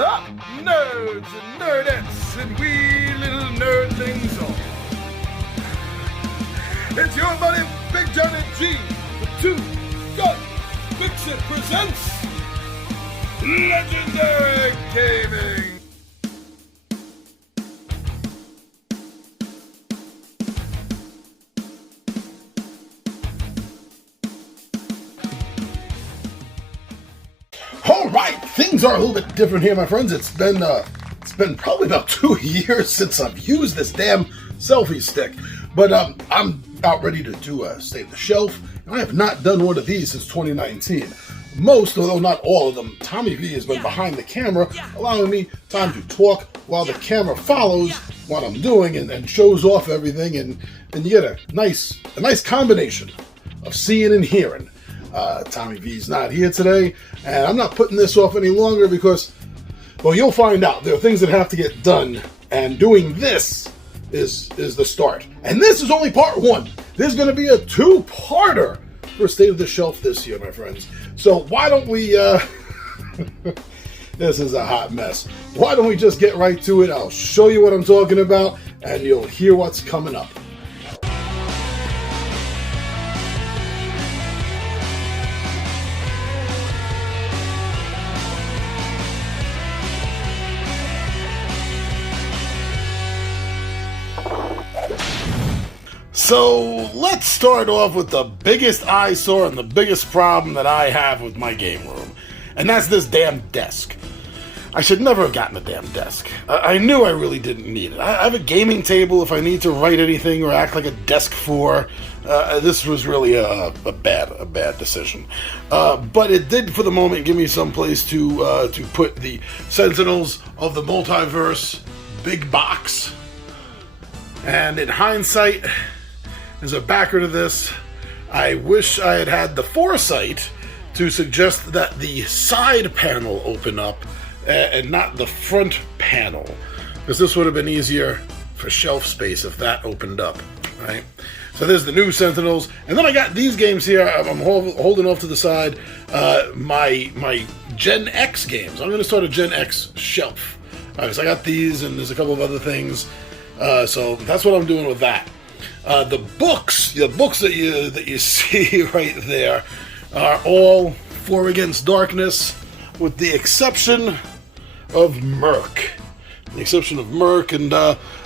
up, nerds and nerdettes and wee little nerdlings all? It's your buddy Big Johnny G, the Two Gun Fix-It presents Legendary Gaming. Alright, things are a little bit different here, my friends. It's been probably about 2 years since I've used this damn selfie stick. But I'm about ready to do a State of the Shelf, and I have not done one of these since 2019. Most, although not all of them, Tommy V has been behind the camera, allowing me time to talk while the camera follows what I'm doing and shows off everything, and you get a nice combination of seeing and hearing. Tommy V's not here today, and I'm not putting this off any longer because, well, you'll find out. There are things that have to get done, and doing this is the start. And this is only part one. There's going to be a two-parter for State of the Shelf this year, my friends. So why don't we, this is a hot mess. Why don't we just get right to it? I'll show you what I'm talking about, and you'll hear what's coming up. So let's start off with the biggest eyesore and the biggest problem that I have with my game room, and that's this damn desk. I should never have gotten a damn desk. I knew I really didn't need it. I have a gaming table if I need to write anything or act like a desk for. This was really a bad decision. But it did, for the moment, give me some place to put the Sentinels of the Multiverse big box. And in hindsight, as a backer to this, I wish I had had the foresight to suggest that the side panel open up and not the front panel, because this would have been easier for shelf space if that opened up, right? So there's the new Sentinels, and then I got these games here. I'm holding off to the side my Gen X games. I'm going to start a Gen X shelf. So I got these, and there's a couple of other things. So that's what I'm doing with that. The books that you see right there are all For Against Darkness, with the exception of Merc. The exception of Merc, and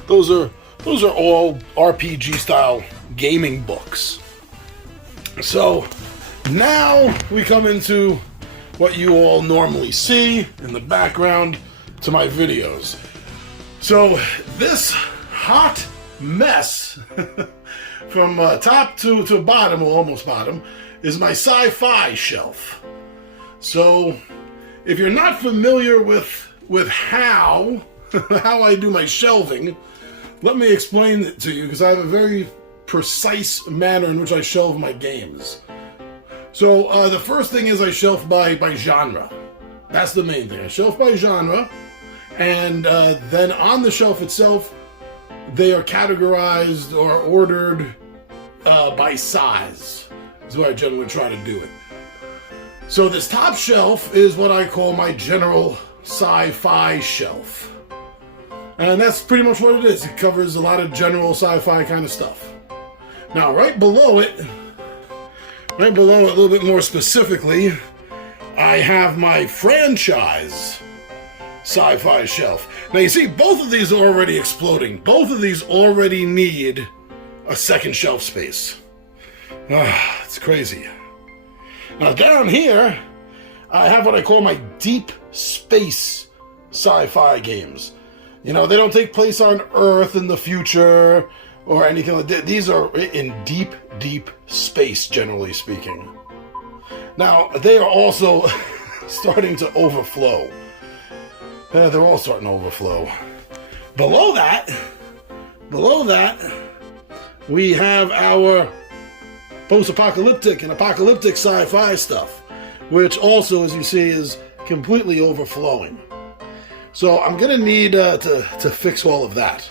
those are all RPG style gaming books. So now we come into what you all normally see in the background to my videos. So this hot mess from top to bottom, or almost bottom, is my sci-fi shelf. So if you're not familiar with how I do my shelving, let me explain it to you, because I have a very precise manner in which I shelve my games. So the first thing is I shelf by genre. That's the main thing. I shelf by genre, and then on the shelf itself, they are categorized or ordered by size, is what I generally try to do it. So this top shelf is what I call my general sci-fi shelf. And that's pretty much what it is. It covers a lot of general sci-fi kind of stuff. Now, right below it, a little bit more specifically, I have my franchise sci-fi shelf. Now you see, both of these are already exploding. Both of these already need a second shelf space. It's crazy. Now down here, I have what I call my deep space sci-fi games. You know, they don't take place on Earth in the future or anything like that. These are in deep space, generally speaking. Now, they are also starting to overflow. They're all starting to overflow. Below that, we have our post-apocalyptic and apocalyptic sci-fi stuff, which also, as you see, is completely overflowing. So I'm going to need to fix all of that.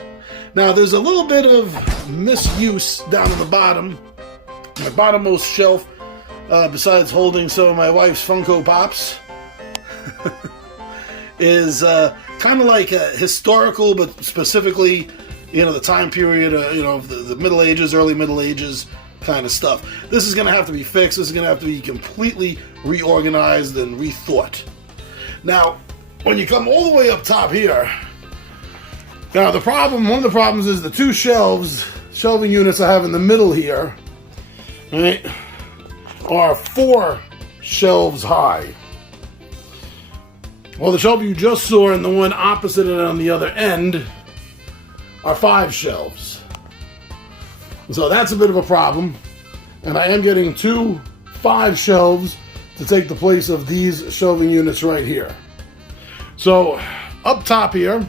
Now, there's a little bit of misuse down at the bottom, my bottommost shelf, besides holding some of my wife's Funko Pops. is kind of like historical, but specifically, the time period, the Middle Ages, early Middle Ages kind of stuff. This is going to have to be fixed. This is going to have to be completely reorganized and rethought. Now, when you come all the way up top here, now one of the problems is the two shelving units I have in the middle here, right, are 4 shelves high. Well, the shelf you just saw and the one opposite it on the other end are 5 shelves. So that's a bit of a problem. And I am getting 2 5 shelves to take the place of these shelving units right here. So up top here,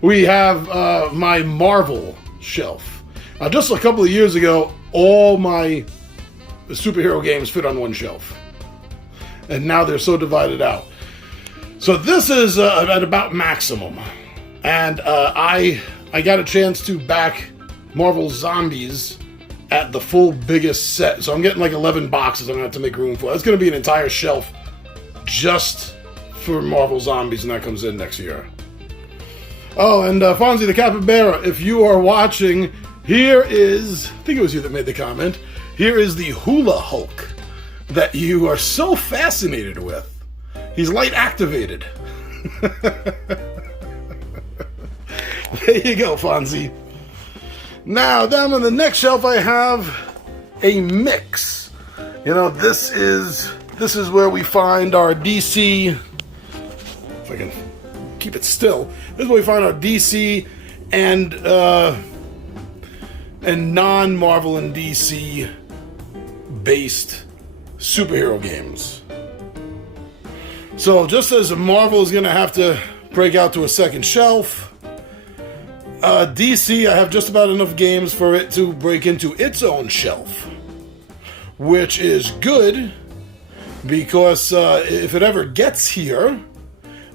we have my Marvel shelf. Now, just a couple of years ago, all my superhero games fit on one shelf. And now they're so divided out. So this is at about maximum. And I got a chance to back Marvel Zombies at the full biggest set. So I'm getting like 11 boxes I'm going to have to make room for. That's going to be an entire shelf just for Marvel Zombies, and that comes in next year. Oh, and Fonzie the Capybara, if you are watching, here is, I think it was you that made the comment, here is the Hula Hulk that you are so fascinated with. He's light activated. There you go, Fonzie. Now, down on the next shelf, I have a mix. This is where we find our DC. If I can keep it still, this is where we find our DC and non-Marvel and DC based superhero games. So, just as Marvel is going to have to break out to a second shelf, DC, I have just about enough games for it to break into its own shelf, which is good because if it ever gets here,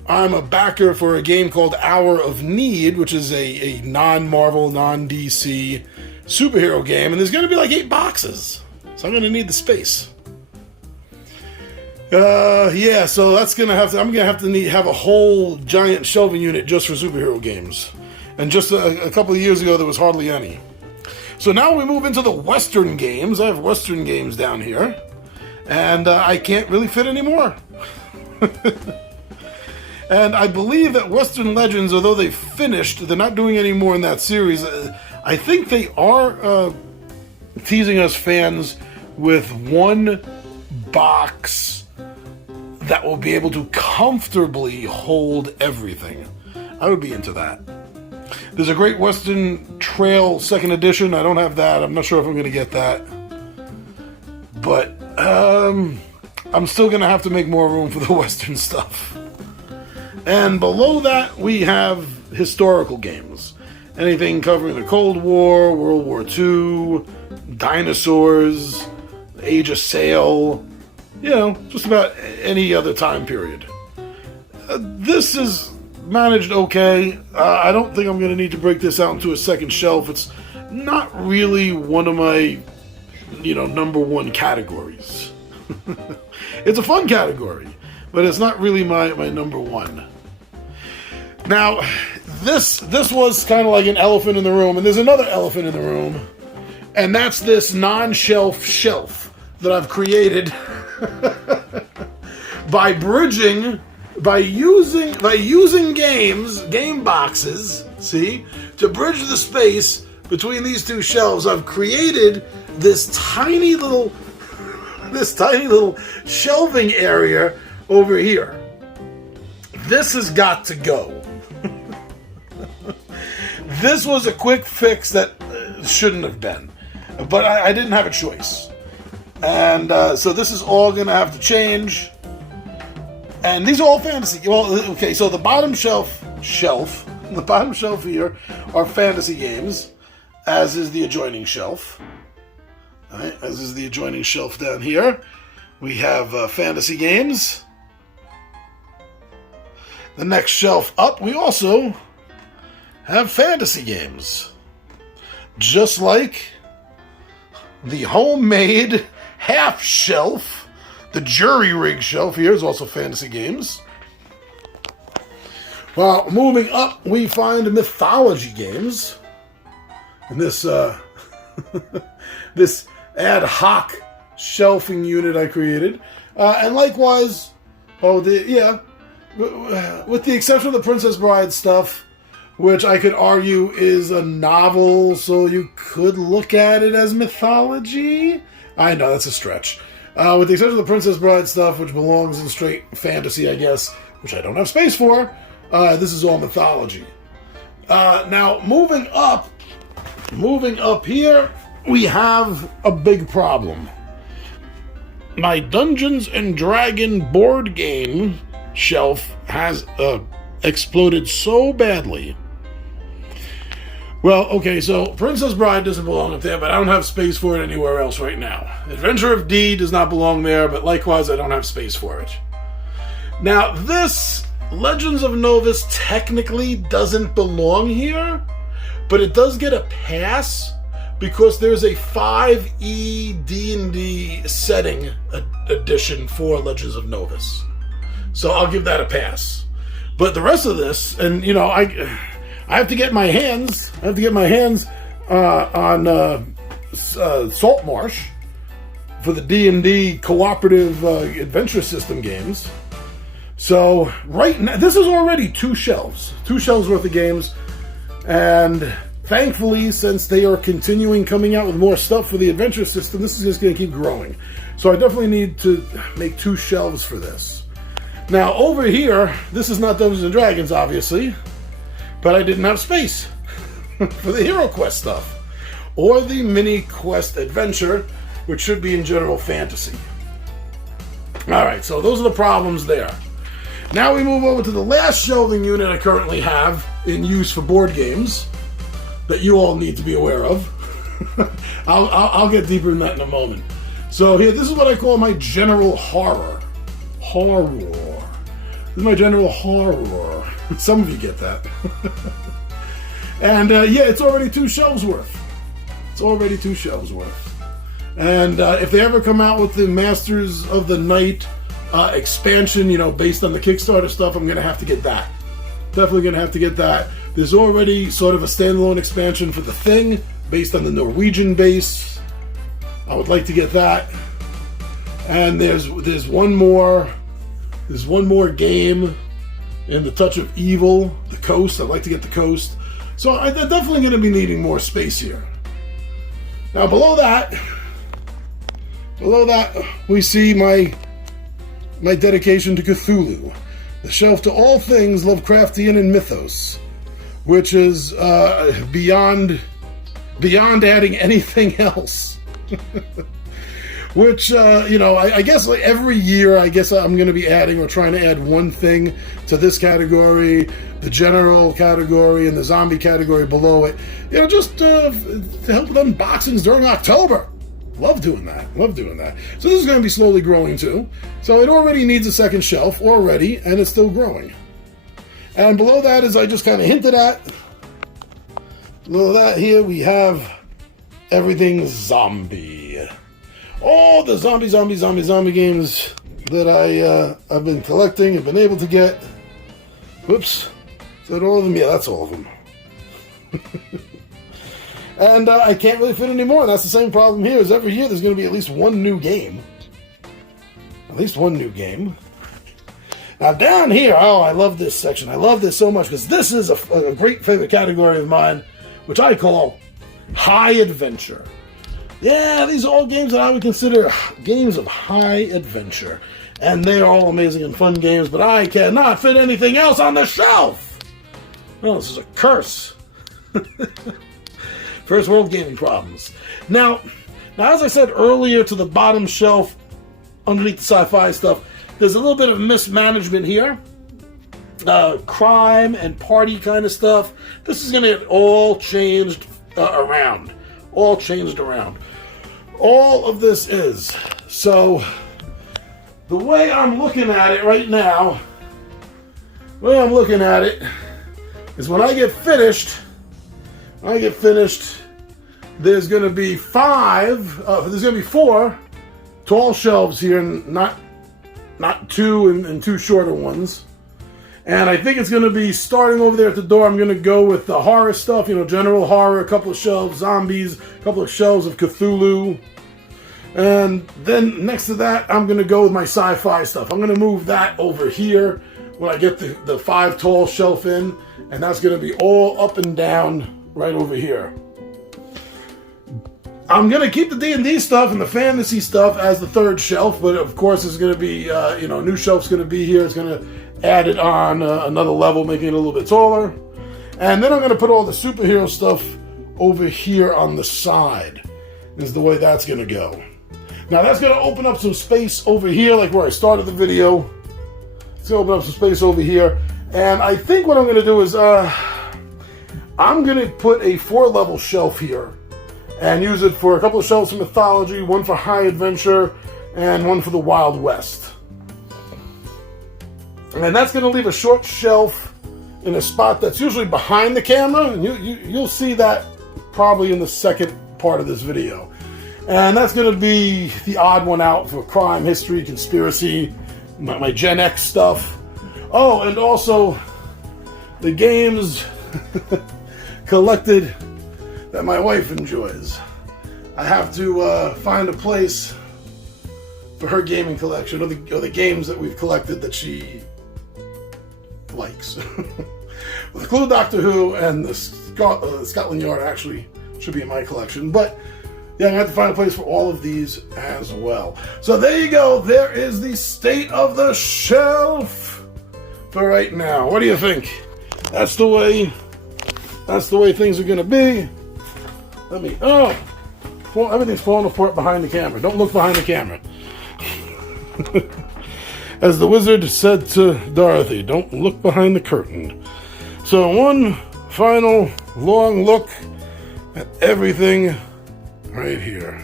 I'm a backer for a game called Hour of Need, which is a non-Marvel, non-DC superhero game, and there's going to be like 8 boxes, so I'm going to need the space. So that's I'm gonna have to have a whole giant shelving unit just for superhero games. And just a couple of years ago, there was hardly any. So now we move into the Western games. I have Western games down here. And I can't really fit any more. And I believe that Western Legends, although they finished, they're not doing any more in that series. I think they are teasing us fans with one box that will be able to comfortably hold everything. I would be into that. There's a Great Western Trail 2nd edition. I don't have that. I'm not sure if I'm going to get that. But I'm still going to have to make more room for the Western stuff. And below that, we have historical games. Anything covering the Cold War, World War II, dinosaurs, Age of Sail, just about any other time period. This is managed okay. I don't think I'm going to need to break this out into a second shelf. It's not really one of my, number one categories. It's a fun category, but it's not really my number one. Now, this was kind of like an elephant in the room, and there's another elephant in the room, and that's this non-shelf shelf that I've created by using game boxes, to bridge the space between these two shelves. I've created this tiny little shelving area over here. This has got to go. This was a quick fix that shouldn't have been, but I didn't have a choice. And so this is all going to have to change. And these are all fantasy. Well, okay, so the bottom shelf here are fantasy games, as is the adjoining shelf. All right, as is the adjoining shelf down here. We have fantasy games. The next shelf up, we also have fantasy games. Just like the homemade half shelf The jury rig shelf here is also fantasy games. Well, moving up, we find mythology games. And this this ad hoc shelving unit I created. And likewise, with the exception of the Princess Bride stuff, which I could argue is a novel, so you could look at it as mythology. I know, that's a stretch. With the exception of the Princess Bride stuff, which belongs in straight fantasy, I guess, which I don't have space for, this is all mythology. Now, moving up here, we have a big problem. My Dungeons and Dragon board game shelf has exploded so badly. Well, okay, so Princess Bride doesn't belong up there, but I don't have space for it anywhere else right now. Adventure of D does not belong there, but likewise, I don't have space for it. Now, this Legends of Novus technically doesn't belong here, but it does get a pass because there's a 5e D&D setting edition for Legends of Novus. So I'll give that a pass. But the rest of this, and you know, I have to get my hands on Saltmarsh for the D&D cooperative adventure system games. So right now, this is already two shelves worth of games, and thankfully, since they are continuing coming out with more stuff for the adventure system, this is just going to keep growing. So I definitely need to make two shelves for this. Now over here, this is not Dungeons and Dragons, obviously, but I didn't have space for the Hero Quest stuff or the Mini Quest Adventure, which should be in general fantasy. All right, so those are the problems there. Now we move over to the last shelving unit I currently have in use for board games that you all need to be aware of. I'll get deeper in that in a moment. So here, this is what I call my general horror. Horror. This is my general horror. Some of you get that. And yeah, it's already two shelves worth. It's already two shelves worth. And if they ever come out with the Masters of the Night expansion, you know, based on the Kickstarter stuff, I'm going to have to get that. Definitely going to have to get that. There's already sort of a standalone expansion for The Thing, based on the Norwegian base. I would like to get that. And there's one more game in The Touch of Evil, The Coast. I'd like to get The Coast. So I'm definitely going to be needing more space here. Now below that, we see my dedication to Cthulhu, the shelf to all things Lovecraftian and mythos, which is beyond adding anything else. Which, you know, I guess like every year, I guess I'm going to be adding or trying to add one thing to this category, the general category, and the zombie category below it. You know, just to help with unboxings during October. Love doing that. So this is going to be slowly growing too. So it already needs a second shelf already, and it's still growing. And below that, as I just kind of hinted at, below that here we have everything zombie. All the zombie games that I've been collecting and been able to get. Whoops. Is that all of them? Yeah, that's all of them. And I can't really fit any more. And that's the same problem here, is every year there's going to be at least one new game. Now down here, oh, I love this section. I love this so much because this is a great favorite category of mine, which I call high adventure. Yeah, these are all games that I would consider games of high adventure. And they're all amazing and fun games, but I cannot fit anything else on the shelf. Oh, this is a curse. First world gaming problems. Now, as I said earlier, to the bottom shelf, underneath the sci-fi stuff, there's a little bit of mismanagement here. Crime and party kind of stuff. This is going to get all changed around. All of this is. So, the way I'm looking at it right now, is when I get finished, there's going to be 4 tall shelves here, not not two and two shorter ones. And I think it's going to be starting over there at the door. I'm going to go with the horror stuff, general horror, a couple of shelves, zombies, a couple of shelves of Cthulhu. And then next to that, I'm going to go with my sci-fi stuff. I'm going to move that over here when I get the 5 tall shelf in. And that's going to be all up and down right over here. I'm going to keep the D&D stuff and the fantasy stuff as the 3rd shelf. But of course, there's going to be, a new shelf's going to be here. It's going to add it on another level, making it a little bit taller. And then I'm going to put all the superhero stuff over here on the side. Is the way that's going to go. Now that's going to open up some space over here, like where I started the video. It's going to open up some space over here. And I think what I'm going to do is I'm going to put a 4-level shelf here and use it for a couple of shelves of mythology, one for high adventure, and one for the Wild West. And that's going to leave a short shelf in a spot that's usually behind the camera. And you'll see that probably in the second part of this video. And that's going to be the odd one out for crime, history, conspiracy, my Gen X stuff. Oh, and also the games collected that my wife enjoys. I have to find a place for her gaming collection, or the games that we've collected that she likes. Well, the Clue Doctor Who and the Scotland Yard actually should be in my collection, but yeah, I'm going to have to find a place for all of these as well. So there you go. There is the state of the shelf for right now. What do you think? That's the way things are going to be. Everything's falling apart behind the camera. Don't look behind the camera. As the wizard said to Dorothy, don't look behind the curtain. So one final long look at everything right here.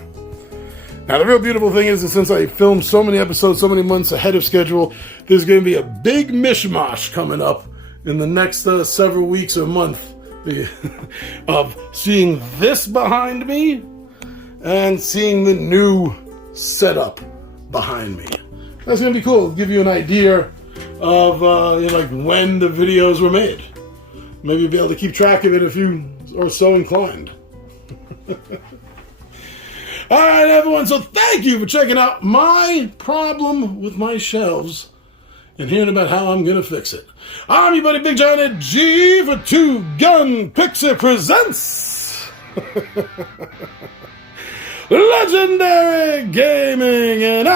Now the real beautiful thing is that since I filmed so many episodes, so many months ahead of schedule, there's going to be a big mishmash coming up in the next several weeks or month of seeing this behind me and seeing the new setup behind me. That's going to be cool. It'll give you an idea of like when the videos were made. Maybe you'll be able to keep track of it if you are so inclined. All right, everyone. So thank you for checking out my problem with my shelves and hearing about how I'm going to fix it. I'm your buddy Big Giant G for Two Gun Pixie presents Legendary Gaming, and